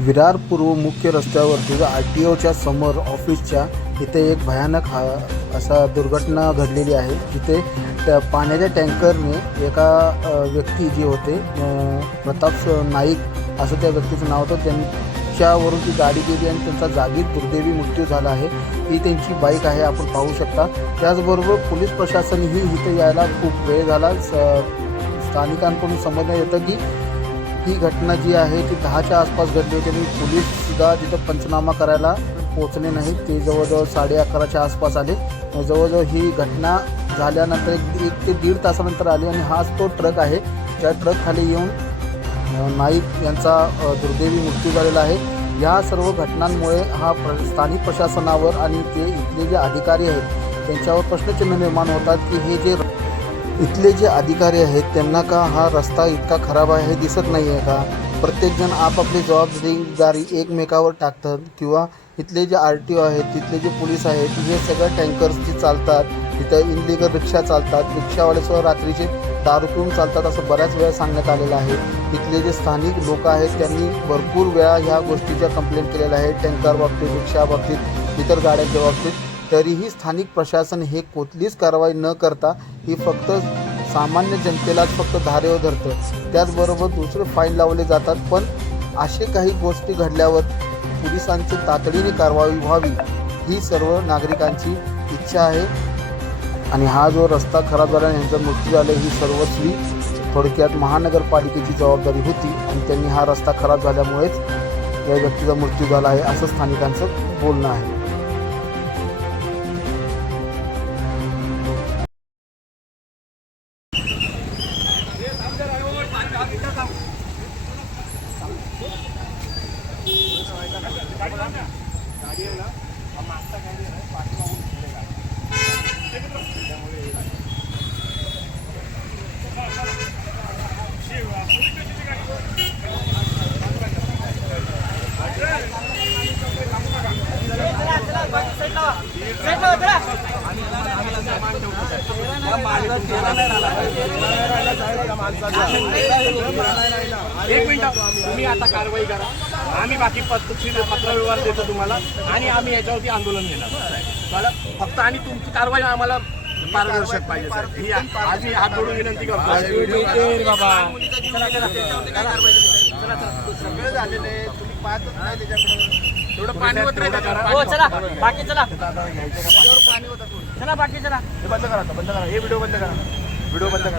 विरार पूर्व मुख्य रस्त्यावरती आर टी ओच्या समोर ऑफिसच्या इथे एक भयानक हा असा दुर्घटना घडलेली आहे. जिथे त्या पाण्याच्या टँकरने एका व्यक्ती जे होते प्रताप नाईक असं त्या व्यक्तीचं नाव होतं. त्यांच्यावरून ती गाडी गेली आणि त्यांचा जागीच दुर्दैवी मृत्यू झाला आहे. ही त्यांची बाईक आहे आपण पाहू शकता. त्याचबरोबर पोलीस प्रशासनही इथे यायला खूप वेळ झाला. स- स्थानिकांकडून समजण्यात येतं की ही घटना जी आहे ती दहाच्या आसपास घडली होती आणि पोलीससुद्धा तिथं पंचनामा करायला पोचले नाहीत. ते जवळजवळ साडे अकराच्या आसपास आले. जवळजवळ ही घटना झाल्यानंतर एक एक ते दीड तासानंतर आली आणि हाच तो ट्रक आहे. त्या ट्रक खाली येऊन नाईक यांचा दुर्दैवी मृत्यू झालेला आहे. या सर्व घटनांमुळे हा प्र स्थानिक प्रशासनावर आणि ते इथले जे अधिकारी आहेत त्यांच्यावर प्रश्नचिन्ह निर्माण होतात की हे जे इथले जे अधिकारी आहेत त्यांना का हा रस्ता इतका खराब आहे हे दिसत नाही आहे का? प्रत्येकजण आपापली जबाबदारी एकमेकावर टाकतात किंवा इथले जे आर टी ओ आहेत तिथले जे पोलीस आहेत हे सगळं टँकर्स जे चालतात तिथं इनलिगल रिक्षा चालतात रिक्षावाल्यासह रात्रीचे दारू पिऊन चालतात असं बऱ्याच वेळा सांगण्यात आलेलं आहे. इथले जे स्थानिक लोक आहेत त्यांनी भरपूर वेळा ह्या गोष्टीच्या कंप्लेंट केलेल्या आहे टँकर बाबतीत रिक्षा बाबतीत इतर गाड्यांच्या बाबतीत. तरीही स्थानिक प्रशासन हे कुठलीच कारवाई न करता ही फक्त सामान्य जनतेलाच फक्त धारेवर धरतं. त्याचबरोबर दुसरे फाईन लावले जातात पण असे काही गोष्टी घडल्यावर पोलिसांची तातडीने कारवाई व्हावी ही सर्व नागरिकांची इच्छा आहे. आणि हा जो रस्ता खराब झाला यांचा मृत्यू झाला ही सर्वस्वी थोडक्यात महानगरपालिकेची जबाबदारी होती आणि त्यांनी हा रस्ता खराब झाल्यामुळेच या व्यक्तीचा मृत्यू झाला आहे असं स्थानिकांचं बोलणं आहे. एक मिनिट. तुम्ही आता कारवाई करा. आम्ही बाकी पद्धतशीर पत्रव्यवहार देतो तुम्हाला आणि आम्ही याच्यावरती आंदोलन घेणार. मला फक्त आणि तुमची कारवाई आम्हाला पारदर्शक पाहिजे सर. ही आम्ही हात जोडून विनंती करतो. बाबा. सगळं झालेलं आहे तुम्ही पाहतच नाही त्याच्याकडे थोडं पाणी होत हो चला. बाकी चला. पाणी होतं थोडं. चला बाकी चला. हे बंद करा आता, बंद करा. हे व्हिडिओ बंद करा. व्हिडिओ बंद करा.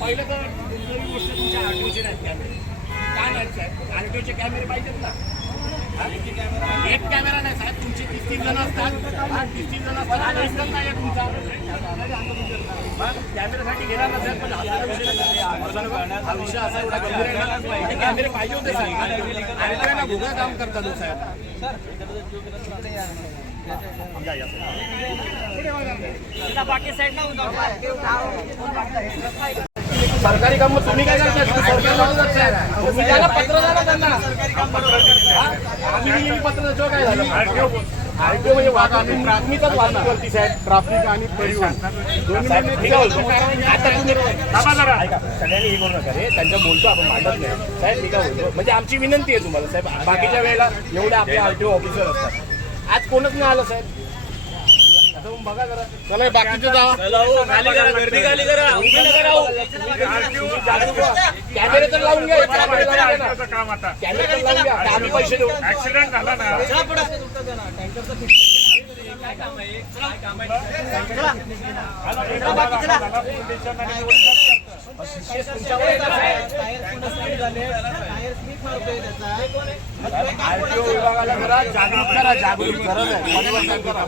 पहिलं तर दुसरी गोष्ट तुमच्या आरटीओचे नाहीत कॅमेरे काय नाहीत साहेब? आरटीओचे कॅमेरे पाहिजेत ना. एक कॅमेरा नाही साहेब तुमचे तीस तीस जण असतात. तीस तीस जण असतात. नाही तुमचा. कॅमेऱ्यासाठी ना साहेब पण हा विषय नाही. हा असा एवढा गंभीर आहे कॅमेरे पाहिजे होते साहेब. आरटीओ ना काम करतात साहेब. या, या, साहेब. चला बाकी साइड ना सरकारी काम तुम्ही काय करताय? तुम्ही त्याला पत्र द्या ना त्यांना. आम्ही पत्र त्याच्यावर काय झालं? आरटीओ म्हणजे वाहन आम्ही प्राथमिकच वाहतूक साहेब ट्राफिक आणि सगळ्यांनी हे करू नका रे. त्यांच्या बोलतो आपण मांडत नाही. साहेब मी काय बोलतो. म्हणजे आमची विनंती आहे तुम्हाला साहेब. बाकीच्या वेळेला एवढे आपले आरटीओ ऑफिसर असतात. आज कोणच नाही आलं साहेब? चला बाकीचे जा खाली करा गर्दी खाली करा उभी नका राहू. कॅमेरे तर लावून घ्या कॅमेरे लावून घ्या ना. कॅमेरे तर लावून घ्या आम्ही पैसे देऊ ऍक्सिडेंट झाला ना आरटीओ विभागाला करा जागृत गरज आहे. परिवर्तन करा.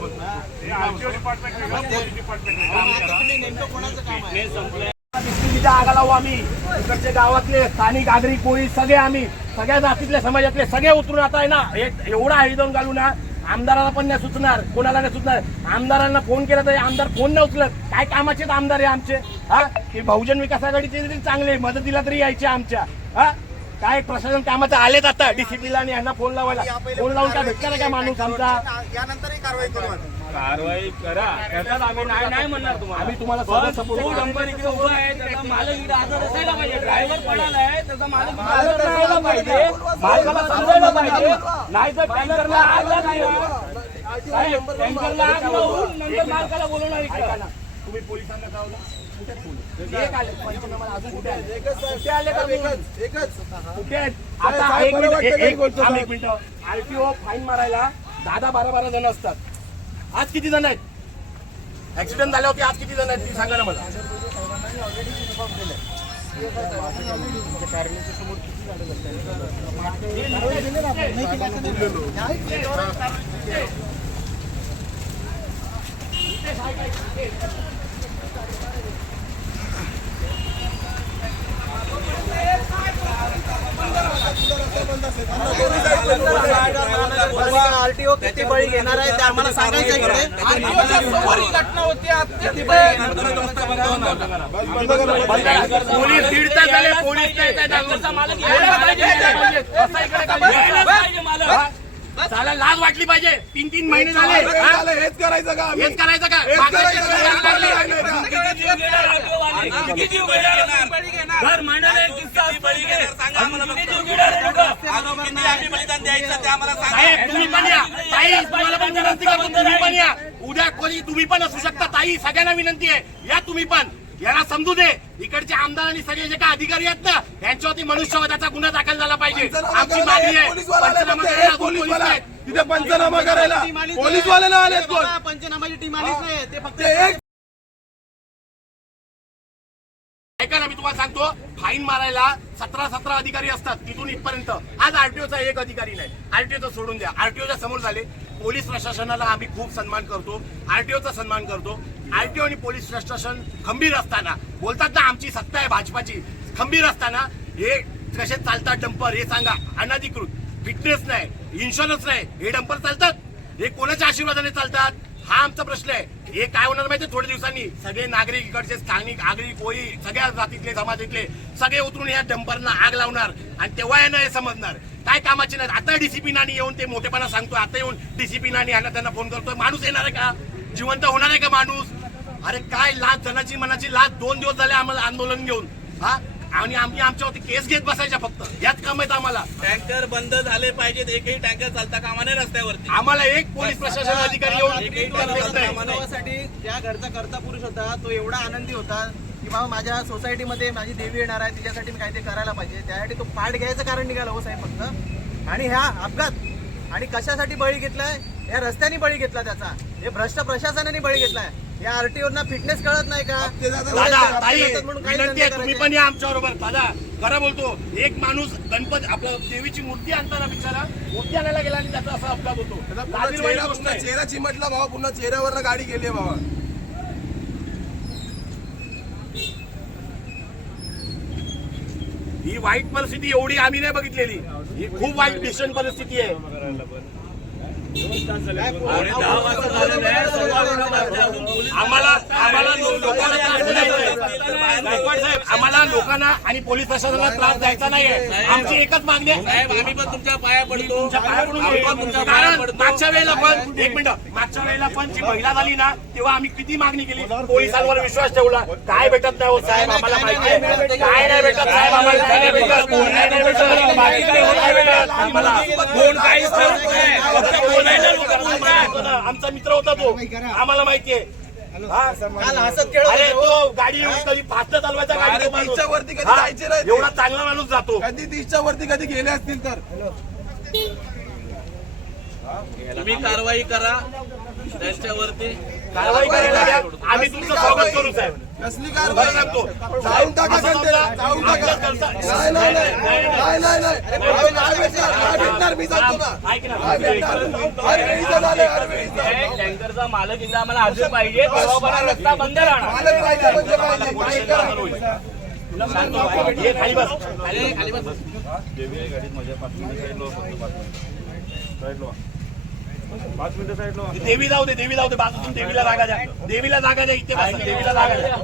हे आगा लावू आम्ही. इकडचे गावातले स्थानिक नागरिक पोलीस सगळे आम्ही. सगळ्या जातीतले समाजातले सगळे उतरून आता आहे ना एक एवढा हरिदोन घालू ना आमदाराला पण नाही सुचणार कोणाला नाही सुचणार. आमदारांना फोन केला तर आमदार फोन नाही उचलत. काय कामाचे आमदार आहे आमचे? हा? हे बहुजन विकास आघाडीचे तरी चांगले मदतीला तरी यायचे आमच्या. हा? काय प्रशासन कामाचं आलेत आता? डीसीपीला आणि यांना फोन लावायला. फोन लावून काय भेटणार आहे का माणूस आमचा? यानंतरही कारवाई करू आम्ही. कारवाई करा. त्याच्यात आम्ही नाही नाही म्हणणार तुम्हाला. आम्ही तुम्हाला पण support तो. डंपर इकडे उभा आहे त्याचा मालक इकडे हजर असायला पाहिजे. ड्रायव्हर पडायला आहे त्याचा मालक इकडे राहायला पाहिजे. मालकाला समजायला पाहिजे. नाही तर टँकरला आग लागली. साहेब, टँकरला आग लावून नंतर मालकाला बोलवणार इकडं. तुम्ही पोलिसांना कळवलं? एक आले पंचनामा अजून कुठे आले कुठे आले का कुठे आहेत? आता एक मिनिट एक- एक थांब एक मिनिट आरटीओ फाईन मारायला दहा दहा बारा बारा जण असतात आज किती जण आहेत ऍक्सिडेंट झाले होते आज किती जण आहेत ती सांगा ना मला आरटीओ किती बळी घेणार आहे ते आम्हाला सांगायचं आहे इकडे. पोलीस दीड तास झाले पोलीस नाही येत आहेत अजून. मालक. हा? साला लाज वाटली पाहिजे. तीन तीन महिने झाले. हा? हेच करायचं का हेच करायचं का? मागायचे करायला लागले. किती जीव घेणार ऑटोवाले? किती जीव घेणार? दर महिन्याला एक दिवसा असतो इथे. आणि किती जीव घेणार आहे लोकं? साहेब तुम्ही पण या. ताई तुम्हाला पण विनंती करतो तुम्ही पण या. उद्या कोणी तुम्ही पण असू शकता. ताई सगळ्यांना विनंती आहे. या तुम्ही पण. यांना समजू दे. इकडचे आमदार आणि सगळे जे काही अधिकारी आहेत ना यांच्यावरती मनुष्यवधाचा गुन्हा दाखल झाला पाहिजे. आमची मागणी आहे. पंचनामा करायला अजून पोलीस नाहीत. तिथे पंचनामा करायला. पोलीसवाले ना आलेत कोण? पंचनामाची टीम आलीच नाही ते फक्त ते एक ऐका ना मी तुम्हाला सांगतो. फाईन मारायला सतरा सतरा अधिकारी असतात तिथून इथपर्यंत. आज आरटीओचा एक अधिकारी नाही. आरटीओचा सोडून द्या. आरटीओच्या समोर झाले. पोलीस प्रशासनाला आम्ही खूप सन्मान करतो. आरटीओचा सन्मान करतो. आरटीओ आणि पोलीस प्रशासन खंबीर असताना बोलतात ना आमची सत्ता आहे भाजपाची खंबीर असताना हे कसे चालतात डंपर हे सांगा अनाधिकृत फिटनेस नाही इन्शुरन्स नाही हे डंपर चालतात. हे कोणाच्या आशीर्वादाने चालतात? हा आमचा प्रश्न आहे. हे काय होणार माहितीये थोड्या दिवसांनी सगळे नागरिक इकडचे स्थानिक नागरिक कोळी सगळ्या जातीतले समाजातले सगळे उतरून या डंपरना आग लावणार आणि तेव्हा यांना हे समजणार. काय कामाचे नाही. आता डीसीपी नानी येऊन ते मोठेपणा सांगतो आता येऊन डीसीपी नानी यांना त्यांना फोन करतोय. माणूस येणार आहे का? जिवंत होणार आहे का माणूस? अरे काय लाच जनाची मनाची लाच दोन दिवस झाले आम्हाला आंदोलन घेऊन. हा? आणि आम्ही आमच्यावरती केस घेत बसायच्या फक्त. याच काम आहेत आम्हाला. टँकर बंद झाले पाहिजेत एकही टँकर चालता कामा नये रस्त्यावरती. आम्हाला एक पोलीस प्रशासन अधिकारी येऊन करत नाही. गावासाठी ज्या घरचा करता पुरुष होता तो एवढा आनंदी होता की बाबा माझ्या सोसायटीमध्ये माझी देवी येणार आहे तिच्यासाठी मी काहीतरी करायला पाहिजे. त्यासाठी तो पाठ घ्यायचं कारण निघाला हो साहेब फक्त. आणि ह्या अपघात. आणि कशासाठी बळी घेतलाय? या रस्त्याने बळी घेतला त्याचा. हे भ्रष्ट प्रशासनाने बळी घेतलाय. या आरटीओ ना फिटनेस कळत नाही का? दादा ताई विनंती आहे तुम्ही. पण या आमच्या बरोबर. दादा खरं बोलतो एक माणूस गणपत आपलं देवीची मूर्ती आणताना बिचारा मूर्ती आणायला गेला आणि त्याचा असा अपघात होतो. आहे. चेहरा चिमटला बाबा पुन्हा चेहऱ्यावर गाडी गेली बाबा ही वाईट परिस्थिती एवढी आम्ही नाही बघितलेली. ही खूप वाईट भीषण परिस्थिती आहे. आम्हाला आम्हाला लोकांना आणि पोलीस प्रशासनाला त्रास द्यायचा नाहीये. आमची एकच मागणी आहे. आम्ही पण तुमच्या पाया पडतो. तुमच्या पाया पडून कारण मागच्या वेळेला पण एक मिनिट. मागच्या वेळेला पण जी महिला झाली ना तेव्हा आम्ही किती मागणी केली? पोलिसांवर विश्वास ठेवला. काय भेटत नाही हो साहेब आम्हाला माहिती आहे. काय नाही भेटत साहेब आम्हाला काय नाही भेटत. काय नाही भेटत बाकी काय होत नाही भेटत. आम्हाला कोण काहीच. आमचा मित्र होता तो. आम्हाला माहिती आहे? काल हसत खेळत अरे होते, तो गाडी एवढी कधी फास्ट चालवायचा गाडी तो माणूस. वरती कधी हा? जायचे नाही ते. एवढा चांगला माणूस जातो कधी वरती कधी गेले असतील तर तुम्ही कारवाई करा त्यांच्यावरती कारवाई करायला द्या. आम्ही तुमचं स्वागत करू साहेब. कसली कारवाई? सांगतो. जाऊन टाका जाऊन टाका. नाही नाही नाही. नाही नाही भेटणार. मी सांगतो ना. टँकरचा मालक एकदा आम्हाला हजर पाहिजे. तेव्हा रस्ता बंद राहणार. मालक पाहिजे म्हणजे पाहिजे काय करा तुला सांगतो खाली बस. खाली खाली बस. देवी जाऊ दे देवी जाऊ दे बाजूतून देवीला जागा द्या. देवीला जागा द्या इथे बसा देवीला जागा द्या.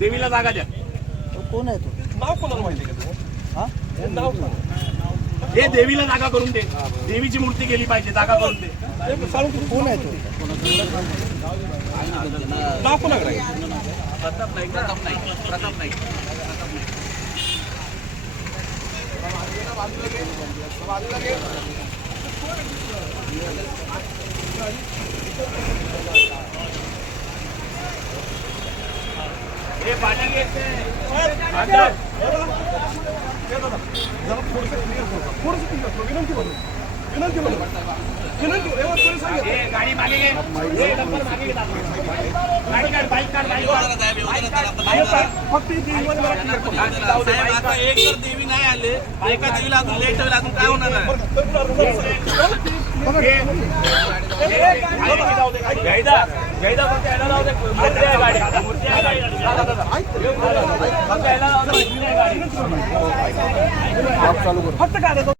देवीला जागा द्या. कोण आहे तो? हे? देवीला जागा करून दे. देवीची मूर्ती गेली पाहिजे जागा करून दे. कोण आहे तो? प्रताप नाईक प्रताप नाईक प्रताप थोडस थोडस नाईक पाणी गाडी मागे घे. डंपर मागे घे दादा. गाडी काढ बाईक काढ बाईक काढ. साहेब एवढं करा साहेब आता एक जर देवी नाही आले एका देवीला अजून लेट होईल अजून काय होणार आहे? जयदा जयदा फक्त यायला जाऊ दे. मूर्ती आहे गाडी. मूर्ती आहे गाडी. फक्त यायला जाऊ दे. मूर्ती आहे गाडी. चालू करू. फक्त काय